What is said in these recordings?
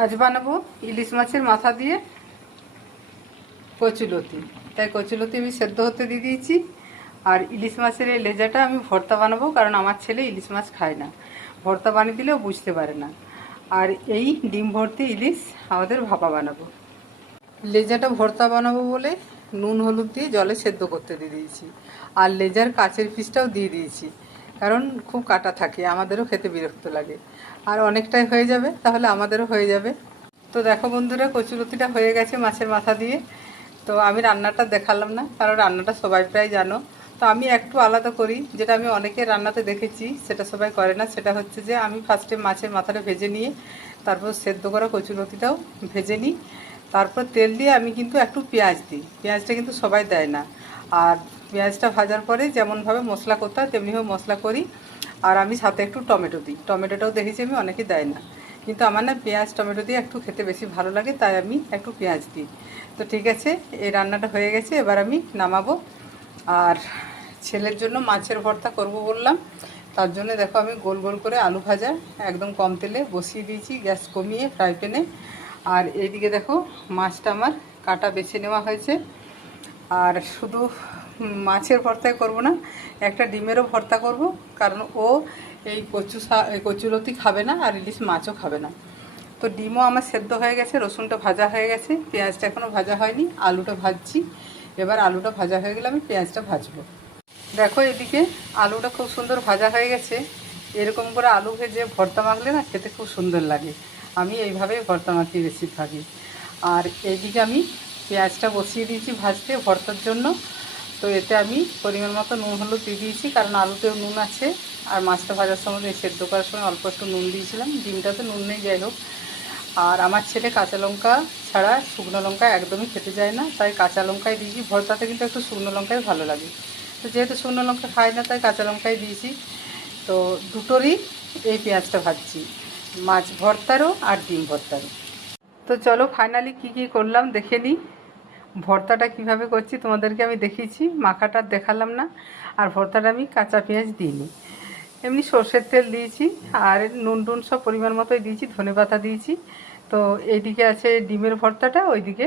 আজ বানাবো ইলিশ মাছের মাথা দিয়ে কচুলতি। তাই কচুলতি আমি সেদ্ধ হতে দিয়ে দিয়েছি। আর ইলিশ মাছের এই লেজাটা আমি ভর্তা বানাবো, কারণ আমার ছেলে ইলিশ মাছ খায় না। ভর্তা বানিয়ে দিলেও বুঝতে পারে না। আর এই ডিম ভর্তি ইলিশ আমাদের ভাপা বানাবো। লেজাটা ভর্তা বানাবো বলে নুন হলুদ দিয়ে জলে সেদ্ধ করতে দিয়ে দিয়েছি। আর লেজার কাচের পিসটাও দিয়ে দিয়েছি, কারণ খুব কাটা থাকে, আমাদেরও খেতে বিরক্ত লাগে। আর অনেকটাই হয়ে যাবে, তাহলে আমাদেরও হয়ে যাবে। তো দেখো বন্ধুরা, কচুলতিটা হয়ে গেছে মাছের মাথা দিয়ে। তো আমি রান্নাটা দেখালাম না, কারণ রান্নাটা সবাই প্রায় জানো। তো আমি একটু আলাদা করি, যেটা আমি অনেকের রান্নাতে দেখেছি, সেটা সবাই করে না। সেটা হচ্ছে যে আমি ফার্স্টে মাছের মাথাটা ভেজে নিয়ে তারপর সেদ্ধ করা কচুলতিটাও ভেজে নিই। তারপর তেল দিয়ে আমি কিন্তু একটু পেঁয়াজ দিই। পেঁয়াজটা কিন্তু সবাই দেয় না। আর পেঁয়াজটা ভাজার পরে যেমনভাবে মশলা করতে হয় তেমনিভাবে মশলা করি। আর আমি সাথে একটু টমেটো দিই। টমেটোটাও দেখেছি আমি, অনেকেই দেয় না, কিন্তু আমার না পেঁয়াজ টমেটো দিয়ে একটু খেতে বেশি ভালো লাগে, তাই আমি একটু পেঁয়াজ দিই। তো ঠিক আছে, এই রান্নাটা হয়ে গেছে, এবার আমি নামাবো। আর ছেলের জন্য মাছের ভর্তা করব বললাম, তার জন্য দেখো আমি গোল গোল করে আলু ভাজা একদম কম তেলে বসিয়ে দিয়েছি, গ্যাস কমিয়ে ফ্রাই প্যানে। আর এইদিকে দেখো মাছটা আমার কাটা বেছে নেওয়া হয়েছে। আর শুধু মাছের ভর্তাই করব না, একটা ডিমেরও ভর্তা করব, কারণ ও এই কচুলতি খাবে না, আর ইলিশ মাছও খাবে না। তো ডিমও আমার সেদ্ধ হয়ে গেছে, রসুনটা ভাজা হয়ে গেছে, পেঁয়াজটা এখনও ভাজা হয়নি, আলুটা ভাজছি। এবার আলুটা ভাজা হয়ে গেলে আমি পেঁয়াজটা ভাজবো। দেখো এদিকে আলুটা খুব সুন্দর ভাজা হয়ে গেছে। এরকম করে আলু ভেজে ভর্তা মাখলে না খেতে খুব সুন্দর লাগে। আমি এইভাবেই ভর্তা মাখি বেশিরভাগই। আর এইদিকে আমি পেঁয়াজটা বসিয়ে দিয়েছি ভাজতে ভর্তার জন্য। তো এতে আমি পরিমাণ মতো নুন হলুদ দিয়ে দিয়েছি, কারণ আলুতেও নুন আছে। আর মাছটা ভাজার সময় সেদ্ধ করার সময় অল্প একটু নুন দিয়েছিলাম, ডিমটাতে নুন নেই, যাই হোক। আর আমার ছেলে কাঁচা লঙ্কা ছাড়া শুকনো লঙ্কা একদমই খেতে যায় না, তাই কাঁচা লঙ্কাই দিয়েছি। ভর্তাতে কিন্তু একটু শুকনো লঙ্কাই ভালো লাগে। তো যেহেতু শুকনো লঙ্কা খায় না, তাই কাঁচা লঙ্কাই দিয়েছি। তো দুটোরই এই পেঁয়াজটা ভাজছি, মাছ ভর্তারও আর ডিম ভর্তারও। তো চলো ফাইনালি কি করলাম দেখে নিই। ভর্তাটা কিভাবে করছি তোমাদেরকে আমি দেখিয়েছি, মাখাটা দেখালাম না। আর ভর্তাটা আমি কাঁচা পেঁয়াজ দিইনি, এমনি সর্ষের তেল দিয়েছি। আর নুন টুন সব পরিমাণ মতোই দিয়েছি, ধনেপাতা দিয়েছি। তো এইদিকে আছে ডিমের ভর্তাটা, ওইদিকে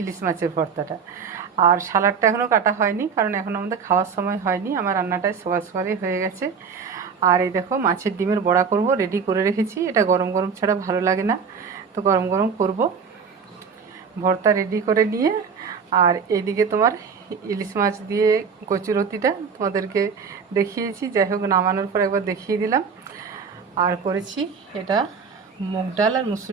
ইলিশ মাছের ভর্তাটা। আর সালাডটা এখনও কাটা হয়নি, কারণ এখন আমাদের খাওয়ার সময় হয়নি, আমার রান্নাটাই সকাল সকালই হয়ে গেছে। আর এই দেখো মাছের ডিমের বড়া করব, রেডি করে রেখেছি। এটা গরম গরম ছাড়া ভালো লাগে না, তো গরম গরম করব। ভর্তা রেডি করে নিয়ে আর এইদিকে তোমার ইলিশ মাছ দিয়ে কচুরতিটা তোমাদেরকে দেখিয়েছি, যাই হোক নামানোর পর একবার দেখিয়ে দিলাম। আর করেছি এটা মুগ ডাল আর মুসুর